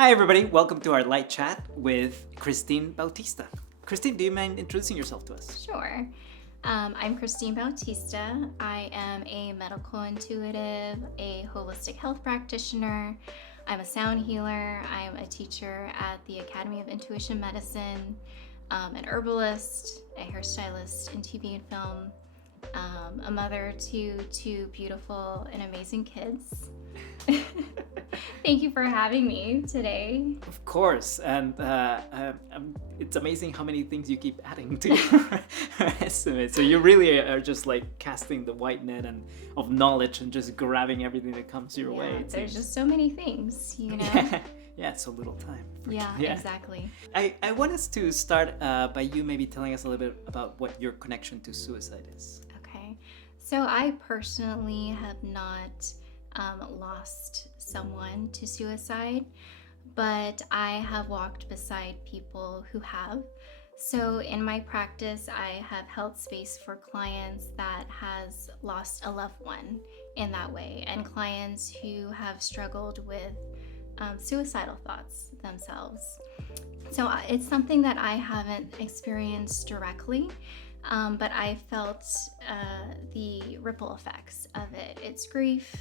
Hi everybody, welcome to our light chat with Kristine Bautista. Kristine, do you mind introducing yourself to us? Sure. I'm Kristine Bautista. I am a medical intuitive, a holistic health practitioner. I'm a sound healer. I'm a teacher at the Academy of Intuition Medicine, an herbalist, a hairstylist in TV and film, a mother to two beautiful and amazing kids. Thank you for having me today. Of course, and it's amazing how many things you keep adding to your estimate. So you really are just like casting the wide net of knowledge and just grabbing everything that comes your way. There's just so many things, you know? Yeah, so little time. Yeah, exactly. I want us to start by you maybe telling us a little bit about what your connection to suicide is. Okay, so I personally have not lost someone to suicide, but I have walked beside people who have. So in my practice, I have held space for clients that has lost a loved one in that way, and clients who have struggled with suicidal thoughts themselves. So it's something that I haven't experienced directly, but I felt the ripple effects of it. It's grief,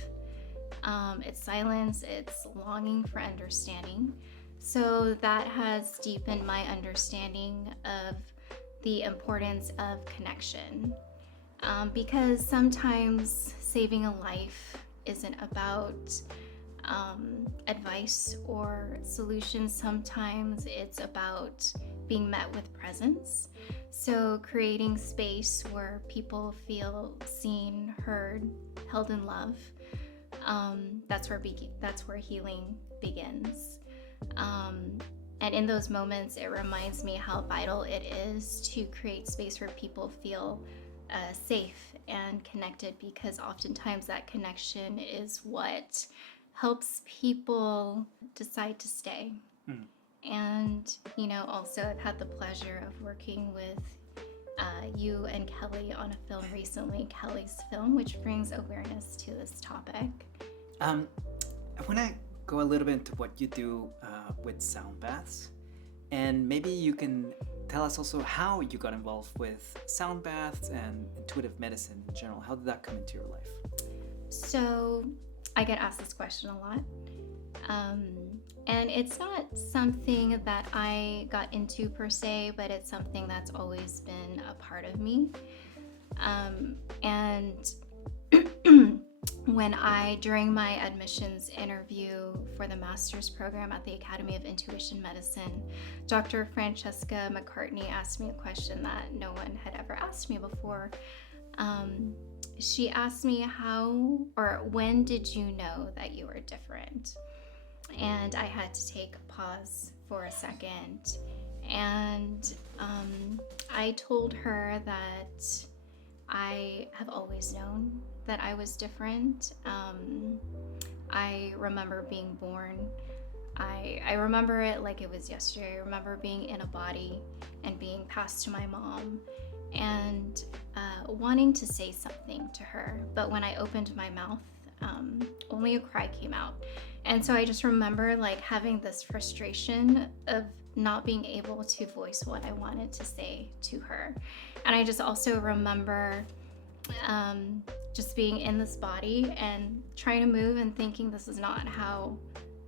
it's silence, it's longing for understanding. So that has deepened my understanding of the importance of connection. Because sometimes saving a life isn't about advice or solutions. Sometimes it's about being met with presence. So creating space where people feel seen, heard, held in love. That's where healing begins. And in those moments, it reminds me how vital it is to create space where people feel safe and connected, because oftentimes that connection is what helps people decide to stay. And, also I've had the pleasure of working with you and Kelly on a film recently, Kelly's film, which brings awareness to this topic. I want to go a little bit into what you do with sound baths, and maybe you can tell us also how you got involved with sound baths and intuitive medicine in general. How did that come into your life? So I get asked this question a lot. And it's not something that I got into per se, but it's something that's always been a part of me. And when during my admissions interview for the master's program at the Academy of Intuition Medicine, Dr. Francesca McCartney asked me a question that no one had ever asked me before. She asked me when did you know that you were different? And I had to take a pause for a second. And I told her that I have always known that I was different. I remember being born. I remember it like it was yesterday. I remember being in a body and being passed to my mom and wanting to say something to her. But when I opened my mouth, only a cry came out. And so I just remember like having this frustration of not being able to voice what I wanted to say to her. And I just also remember just being in this body and trying to move and thinking this is not how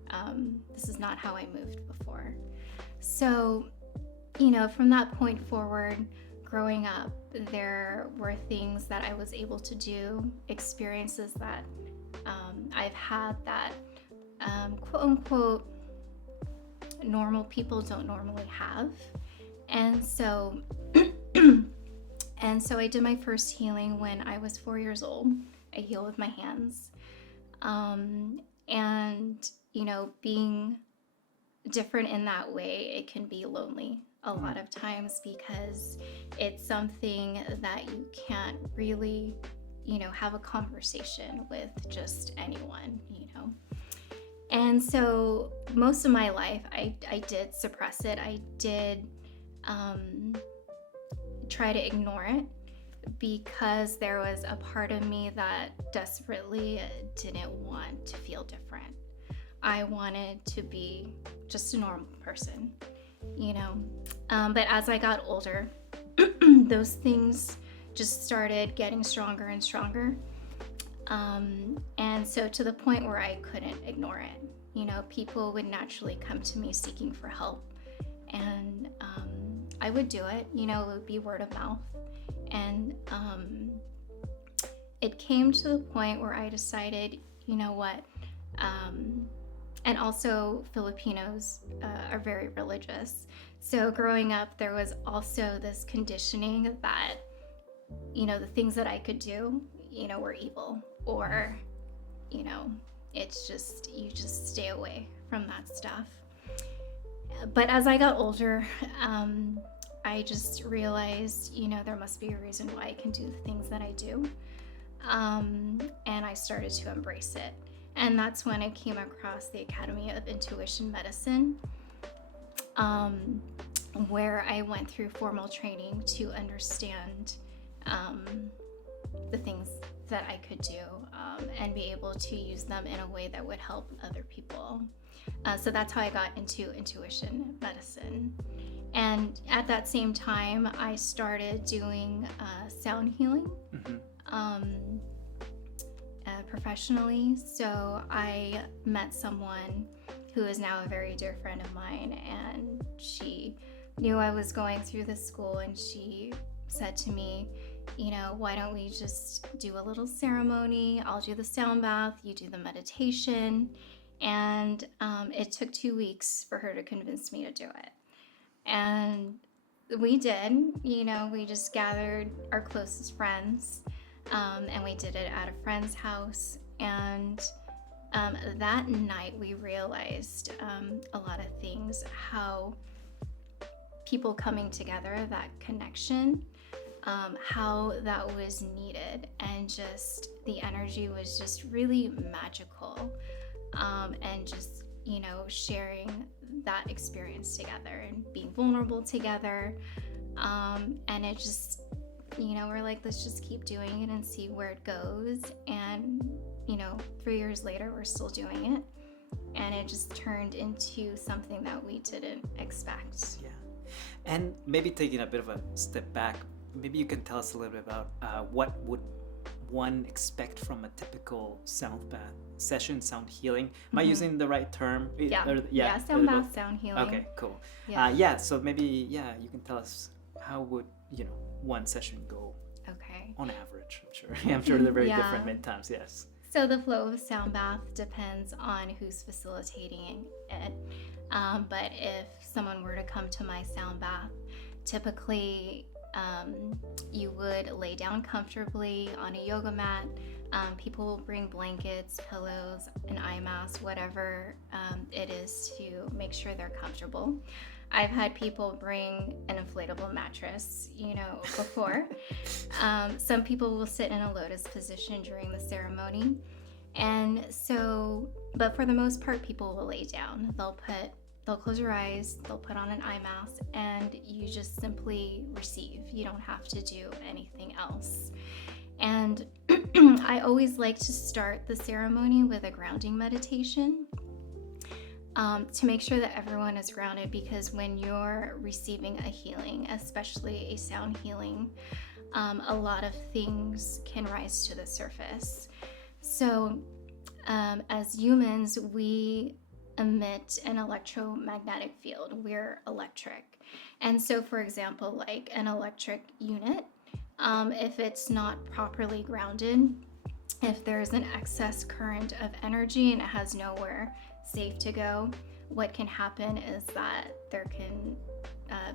I moved before. So, from that point forward, growing up, there were things that I was able to do, experiences that I've had that quote unquote normal people don't normally have. And so I did my first healing when I was 4 years old. I heal with my hands. And being different in that way, it can be lonely a lot of times because it's something that you can't really have a conversation with just anyone, And so most of my life, I did suppress it. I did try to ignore it because there was a part of me that desperately didn't want to feel different. I wanted to be just a normal person, you know. But as I got older, those things just started getting stronger and stronger. And so to the point where I couldn't ignore it. You know, people would naturally come to me seeking for help. And I would do it, you know, it would be word of mouth. And it came to the point where I decided, you know what, and also Filipinos are very religious. So growing up, there was also this conditioning that, you know, the things that I could do, you know, were evil, or, you know, it's just, you just stay away from that stuff. But as I got older, I just realized, you know, there must be a reason why I can do the things that I do. And I started to embrace it. And that's when I came across the Academy of Intuition Medicine, where I went through formal training to understand the things that I could do and be able to use them in a way that would help other people. So that's how I got into intuition medicine. And at that same time, I started doing sound healing professionally. So I met someone who is now a very dear friend of mine, and she knew I was going through this school, and she said to me, you know, why don't we just do a little ceremony? I'll do the sound bath, you do the meditation. And it took 2 weeks for her to convince me to do it. And we did, you know, we just gathered our closest friends, and we did it at a friend's house. And that night we realized a lot of things, how people coming together, that connection, how that was needed, and just the energy was just really magical. And just, you know, sharing that experience together and being vulnerable together. And it just, you know, we're like, let's just keep doing it and see where it goes. And, you know, 3 years later, we're still doing it. And it just turned into something that we didn't expect. Yeah. And maybe taking a bit of a step back, maybe you can tell us a little bit about what would one expect from a typical sound bath session, sound healing. Am I using the right term? Yeah, sound bath, sound healing. Okay, cool. Yeah. So maybe, you can tell us, how would, you know, one session go? Okay. On average, I'm sure. I'm sure they're very different many times, yes. So the flow of a sound bath depends on who's facilitating it. But if someone were to come to my sound bath, typically you would lay down comfortably on a yoga mat. People will bring blankets, pillows, an eye mask, whatever it is to make sure they're comfortable. I've had people bring an inflatable mattress, you know, before. Some people will sit in a lotus position during the ceremony. And so, but for the most part, people will lay down. They'll close your eyes, they'll put on an eye mask, and you just simply receive. You don't have to do anything else. And I always like to start the ceremony with a grounding meditation to make sure that everyone is grounded, because when you're receiving a healing, especially a sound healing, a lot of things can rise to the surface. So as humans, we emit an electromagnetic field. We're electric. And so, for example, like an electric unit, if it's not properly grounded, if there's an excess current of energy and it has nowhere safe to go, what can happen is that there can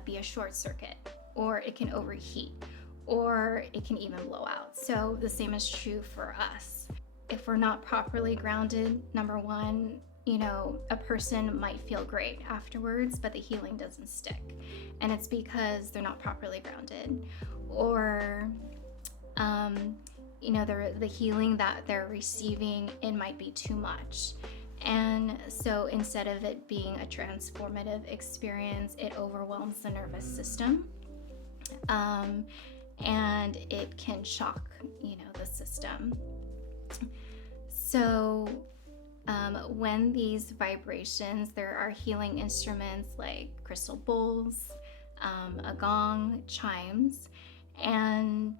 be a short circuit, or it can overheat, or it can even blow out. So the same is true for us. If we're not properly grounded, number one, you know, a person might feel great afterwards, but the healing doesn't stick. And it's because they're not properly grounded. Or, you know, the healing that they're receiving, it might be too much. And so instead of it being a transformative experience, it overwhelms the nervous system. And it can shock, you know, the system. So when these vibrations, there are healing instruments like crystal bowls, a gong, chimes, and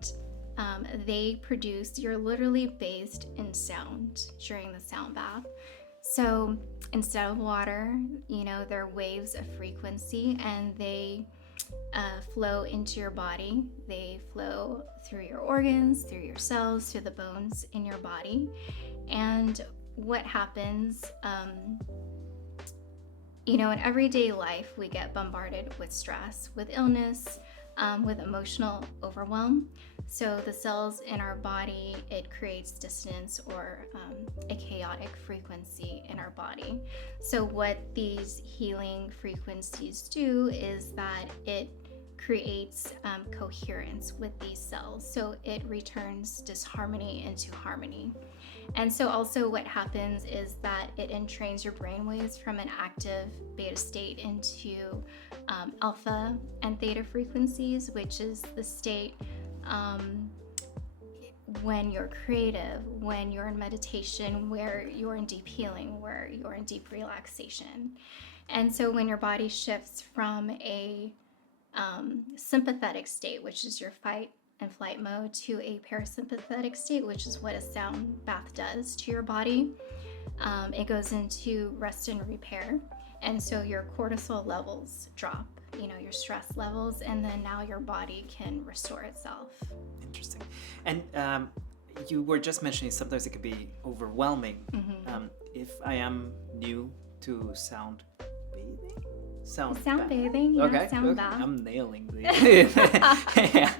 they produce, you're literally bathed in sound during the sound bath. So instead of water, they're waves of frequency, and they flow into your body. They flow through your organs, through your cells, through the bones in your body. And what happens, in everyday life, we get bombarded with stress, with illness, with emotional overwhelm. So the cells in our body, it creates dissonance or a chaotic frequency in our body. So what these healing frequencies do is that it creates coherence with these cells. So it returns disharmony into harmony. And so also what happens is that it entrains your brain waves from an active beta state into alpha and theta frequencies, which is the state when you're creative, when you're in meditation, where you're in deep healing, where you're in deep relaxation. And so when your body shifts from a sympathetic state, which is your fight and flight mode, to a parasympathetic state, which is what a sound bath does to your body, it goes into rest and repair. And so your cortisol levels drop, your stress levels, and then now your body can restore itself. Interesting. And you were just mentioning sometimes it could be overwhelming. Mm-hmm. If I am new to sound bathing? Sound bathing, okay. Sound bath. I'm nailing the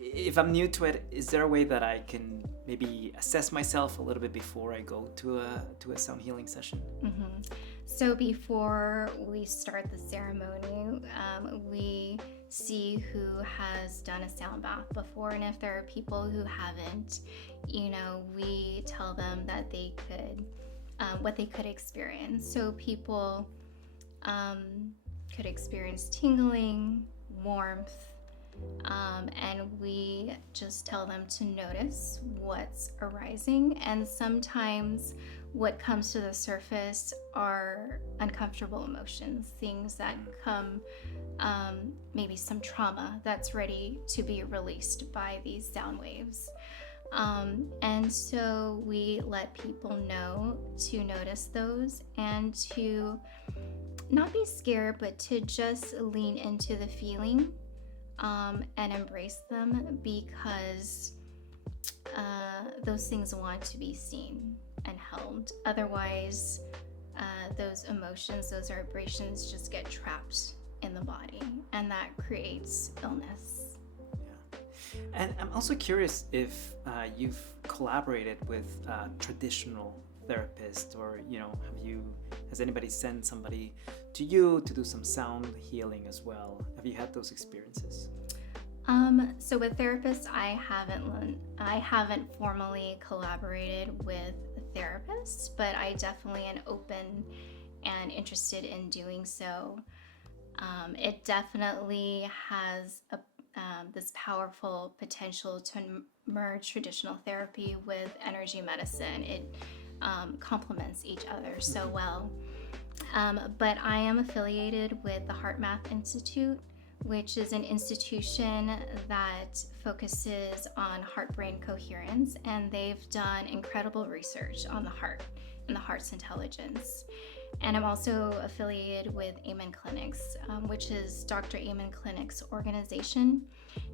if I'm new to it, is there a way that I can maybe assess myself a little bit before I go to a sound healing session? Mm-hmm. So before we start the ceremony, we see who has done a sound bath before, and if there are people who haven't, we tell them that they could, what they could experience. So people could experience tingling, warmth, and we just tell them to notice what's arising. And sometimes what comes to the surface are uncomfortable emotions, things that come, maybe some trauma that's ready to be released by these sound waves. And so we let people know to notice those and to not be scared, but to just lean into the feeling and embrace them, because those things want to be seen and held. Otherwise, those emotions, those vibrations just get trapped in the body, and that creates illness. Yeah. And I'm also curious if you've collaborated with traditional therapists, or has anybody sent somebody to you to do some sound healing as well? Have you had those experiences? So with therapists, I haven't formally collaborated with therapists, but I definitely am open and interested in doing so. It definitely has this powerful potential to merge traditional therapy with energy medicine. It complements each other so well. But I am affiliated with the HeartMath Institute, which is an institution that focuses on heart-brain coherence, and they've done incredible research on the heart and the heart's intelligence. And I'm also affiliated with Amen Clinics, which is Dr. Amen Clinics' organization,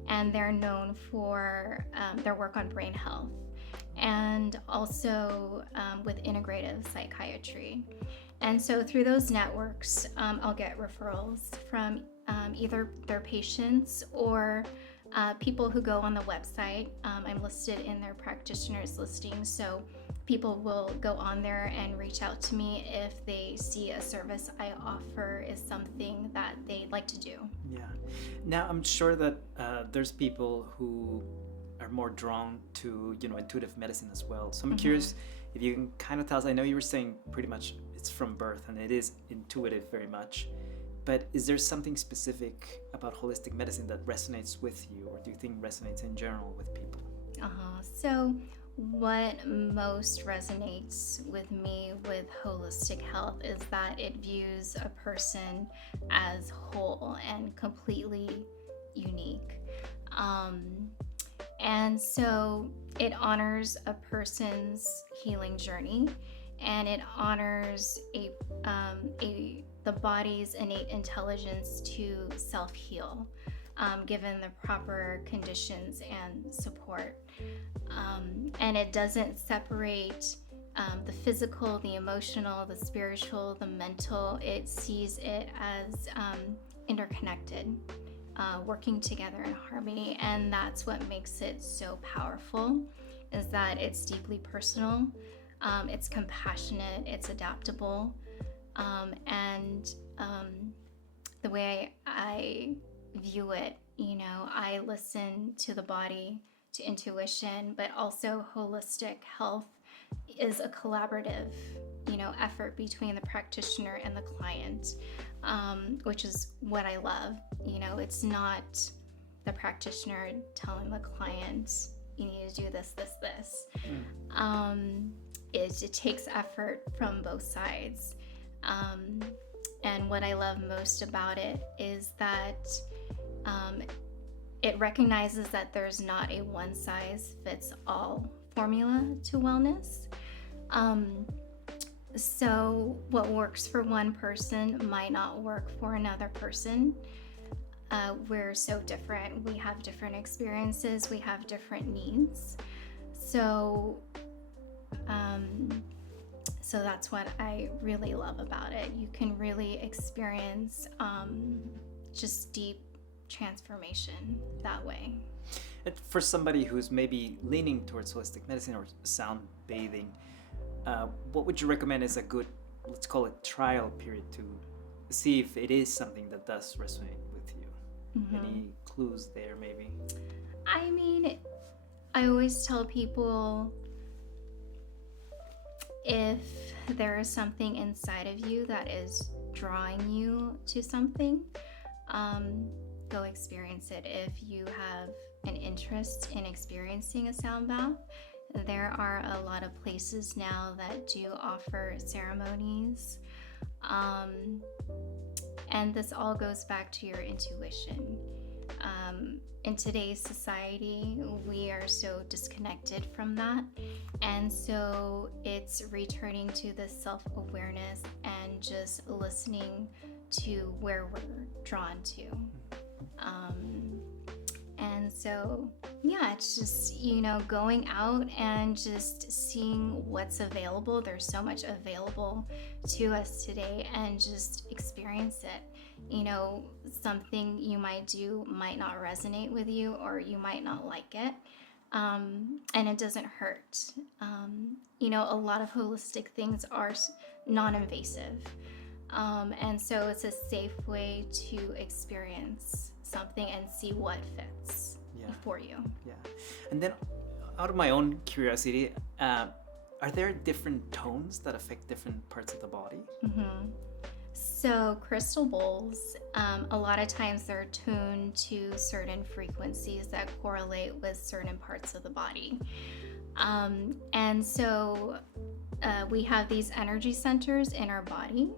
and they're known for their work on brain health, and also with integrative psychiatry. And so through those networks, I'll get referrals from either their patients or people who go on the website. I'm listed in their practitioners listing, so people will go on there and reach out to me if they see a service I offer is something that they'd like to do. Yeah. Now, I'm sure that there's people who are more drawn to, intuitive medicine as well. So I'm curious if you can kind of tell us, I know you were saying pretty much it's from birth and it is intuitive very much, but is there something specific about holistic medicine that resonates with you, or do you think resonates in general with people? So What most resonates with me with holistic health is that it views a person as whole and completely unique. And so it honors a person's healing journey, and it honors the body's innate intelligence to self-heal, given the proper conditions and support. And it doesn't separate the physical, the emotional, the spiritual, the mental. It sees it as interconnected, working together in harmony. And that's what makes it so powerful, is that it's deeply personal, it's compassionate, it's adaptable, and the way I view it, I listen to the body, to intuition, but also holistic health is a collaborative, effort between the practitioner and the client, which is what I love. It's not the practitioner telling the client, you need to do this, this, this. It takes effort from both sides. And what I love most about it is that it recognizes that there's not a one-size-fits-all formula to wellness. So what works for one person might not work for another person. We're so different. We have different experiences. We have different needs. So that's what I really love about it. You can really experience just deep transformation that way. And for somebody who's maybe leaning towards holistic medicine or sound bathing, what would you recommend as a good, let's call it, trial period to see if it is something that does resonate with you? Any clues there, maybe? I mean, I always tell people, if there is something inside of you that is drawing you to something, go experience it. If you have an interest in experiencing a sound bath, there are a lot of places now that do offer ceremonies. And this all goes back to your intuition. In today's society, we are so disconnected from that. And so it's returning to the self-awareness and just listening to where we're drawn to. And so, yeah, it's just, going out and just seeing what's available. There's so much available to us today, and just experience it. Something you might do might not resonate with you, or you might not like it. And it doesn't hurt. A lot of holistic things are non-invasive. And so it's a safe way to experience something and see what fits for you. Yeah. And then, out of my own curiosity, are there different tones that affect different parts of the body? So crystal bowls, a lot of times they're tuned to certain frequencies that correlate with certain parts of the body. And so we have these energy centers in our body,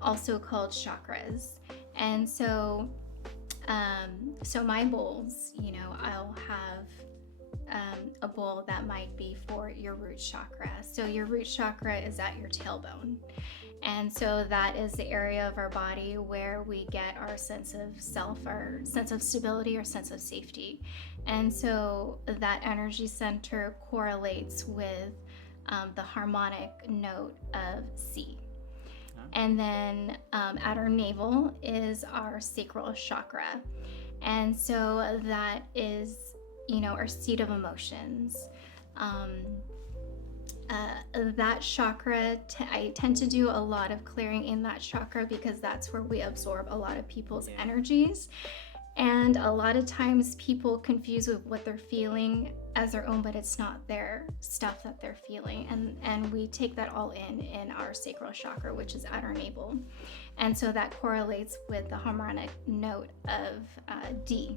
also called chakras. And so my bowls, I'll have a bowl that might be for your root chakra. So your root chakra is at your tailbone. And so that is the area of our body where we get our sense of self, our sense of stability, our sense of safety. And so that energy center correlates with the harmonic note of C. And then at our navel is our sacral chakra. And so that is, our seat of emotions. That chakra, I tend to do a lot of clearing in that chakra, because that's where we absorb a lot of people's energies. And a lot of times people confuse with what they're feeling as their own, but it's not their stuff that they're feeling. And we take that all in our sacral chakra, which is at our navel. And so that correlates with the harmonic note of D.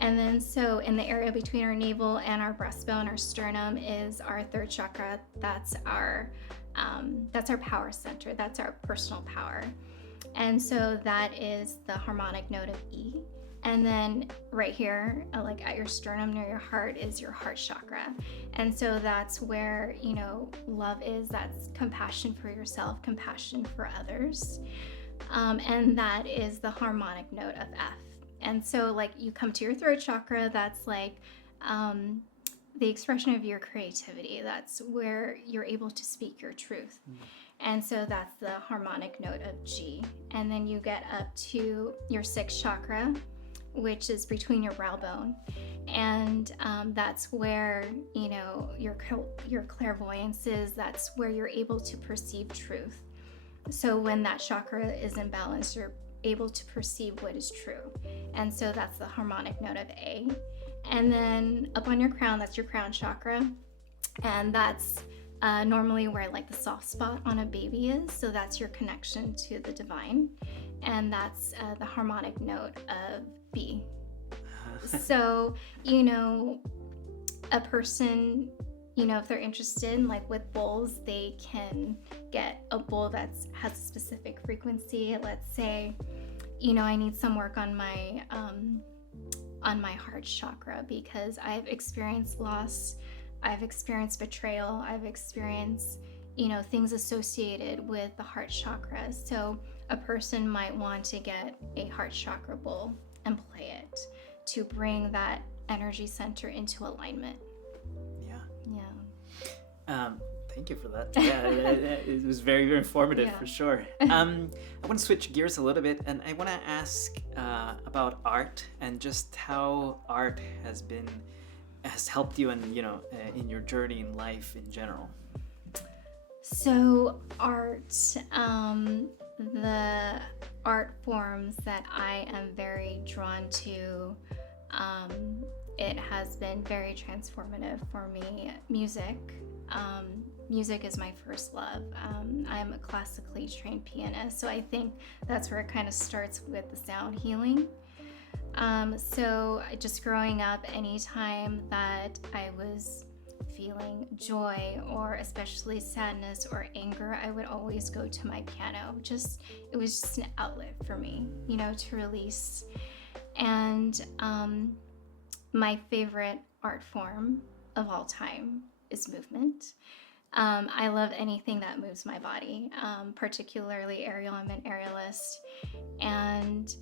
And then so in the area between our navel and our breastbone, our sternum is our third chakra. That's our power center. That's our personal power. And so that is the harmonic note of E. And then right here, like at your sternum near your heart, is your heart chakra. And so that's where, love is. That's compassion for yourself, compassion for others. And that is the harmonic note of F. And so like you come to your throat chakra, that's like the expression of your creativity. That's where you're able to speak your truth. And so that's the harmonic note of G. And then you get up to your sixth chakra, which is between your brow bone. And that's where, your clairvoyance is. That's where you're able to perceive truth. So when that chakra is imbalanced, you're able to perceive what is true. And so that's the harmonic note of A. And then up on your crown, that's your crown chakra. And that's normally where like the soft spot on a baby is. So that's your connection to the divine. And that's the harmonic note of B. So, a person, if they're interested, like with bowls, they can get a bowl that has a specific frequency. Let's say, I need some work on my heart chakra because I've experienced loss, I've experienced betrayal, I've experienced, things associated with the heart chakra. So a person might want to get a heart chakra bowl and play it to bring that energy center into alignment. Thank you for that. Yeah, it was very, very informative for sure. I want to switch gears a little bit, and I want to ask about art and just how art has helped you and in your journey in life in general. So art, the art forms that I am very drawn to, it has been very transformative for me. Music is my first love. I'm a classically trained pianist, so I think that's where it kind of starts with the sound healing. So just growing up, anytime that I was feeling joy or especially sadness or anger, I would always go to my piano. It was just an outlet for me, to release. And my favorite art form of all time is movement. I love anything that moves my body, particularly aerial. I'm an aerialist. And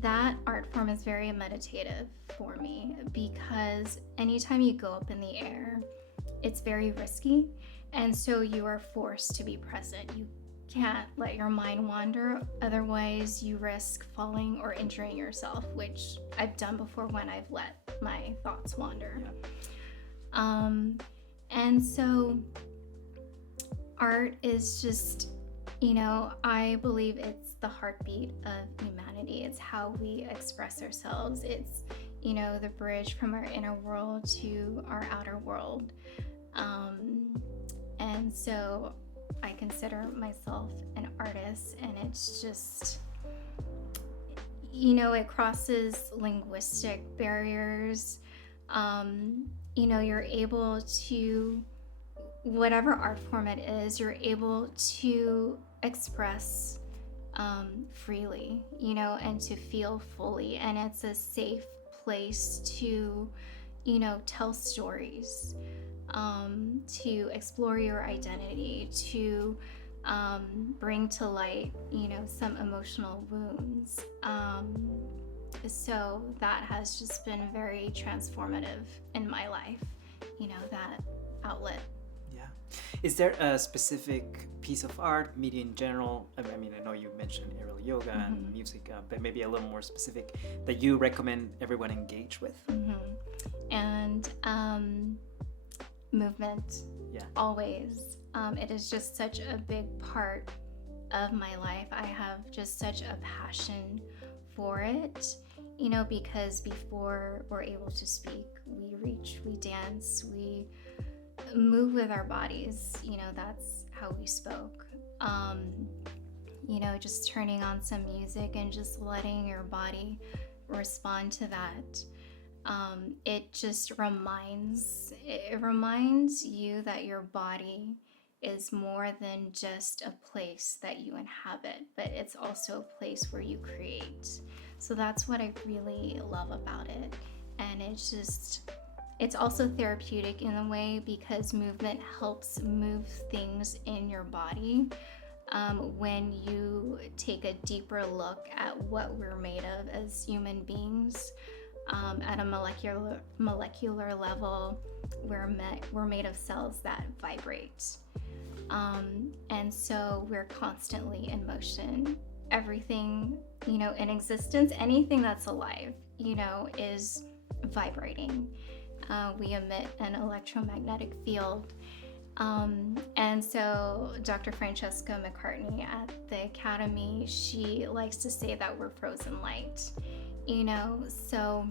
that art form is very meditative for me because anytime you go up in the air, it's very risky. And so you are forced to be present. You can't let your mind wander. Otherwise, you risk falling or injuring yourself, which I've done before when I've let my thoughts wander. And so art is just, I believe it's the heartbeat of humanity. It's how we express ourselves. It's, the bridge from our inner world to our outer world. And so I consider myself an artist, and it's just, it crosses linguistic barriers. You're able to, whatever art form it is, you're able to express freely, and to feel fully. And it's a safe place to, tell stories, to explore your identity, to bring to light, some emotional wounds. So that has just been very transformative in my life, that outlet. Yeah. Is there a specific piece of art, media in general? I know you mentioned aerial yoga and music, but maybe a little more specific that you recommend everyone engage with? And movement, always. It is just such a big part of my life. I have just such a passion for it, because before we're able to speak, we reach, we dance, we move with our bodies, that's how we spoke. Just turning on some music and just letting your body respond to that, it just reminds you that your body is more than just a place that you inhabit, but it's also a place where you create. So that's what I really love about it. And it's also therapeutic in a way, because movement helps move things in your body. When you take a deeper look at what we're made of as human beings, at a molecular level, we're made of cells that vibrate. And so we're constantly in motion. Everything, in existence, anything that's alive, is vibrating. We emit an electromagnetic field. And so Dr. Francesca McCartney at the Academy, she likes to say that we're frozen light, so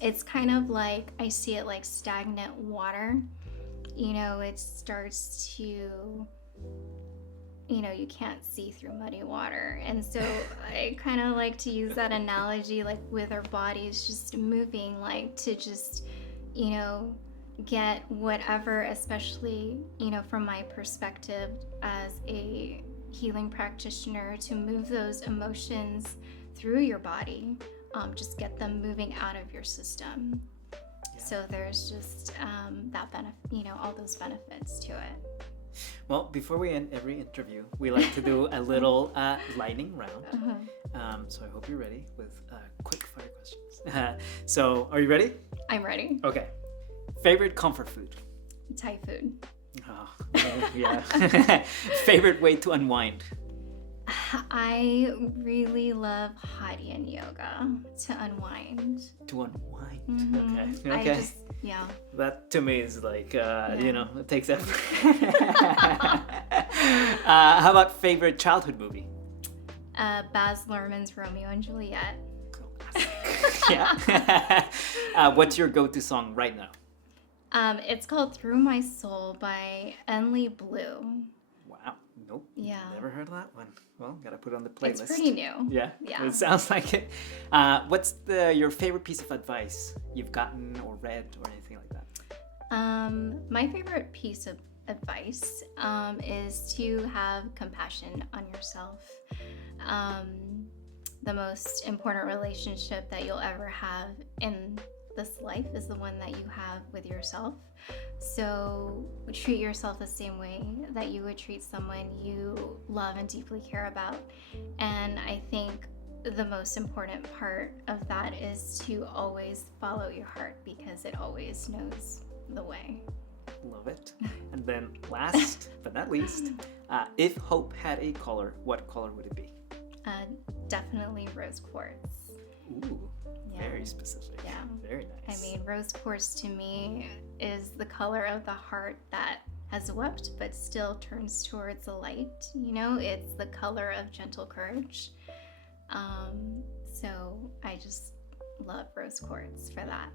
it's kind of like, I see it like stagnant water. It starts to, you can't see through muddy water. And so I kind of like to use that analogy, like with our bodies just moving, like to just, get whatever, especially, from my perspective as a healing practitioner, to move those emotions through your body, just get them moving out of your system. Yeah. So there's just that benefit, all those benefits to it. Well, before we end every interview, we like to do a little lightning round. So I hope you're ready with quick fire questions. So are you ready? I'm ready. Okay. Favorite comfort food? Thai food. Oh, yeah. Favorite way to unwind? I really love hot yin yoga to unwind. To unwind? Okay. Yeah. That to me is like, it takes effort. How about favorite childhood movie? Baz Luhrmann's Romeo and Juliet. Yeah. What's your go-to song right now? It's called Through My Soul by Enli Blue. Wow. Nope. Yeah. Never heard of that one. Well, gotta put it on the playlist. It's pretty new. Yeah. Yeah. It sounds like it. What's your favorite piece of advice you've gotten or read or anything like that? My favorite piece of advice is to have compassion on yourself. The most important relationship that you'll ever have in this life is the one that you have with yourself. So treat yourself the same way that you would treat someone you love and deeply care about. And I think the most important part of that is to always follow your heart, because it always knows the way. Love it. And then last but not least, if hope had a color, what color would it be? Definitely rose quartz. Ooh, yeah. Very specific. Yeah. Very nice. I mean, rose quartz to me is the color of the heart that has wept but still turns towards the light. It's the color of gentle courage. So I just love rose quartz for that.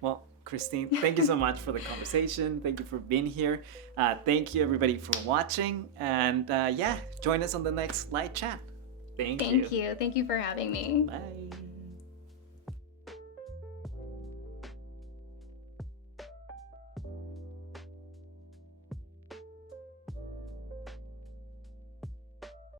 Well, Kristine, thank you so much for the conversation. Thank you for being here. Thank you, everybody, for watching. And join us on the next live chat. Thank you. Thank you for having me. Bye.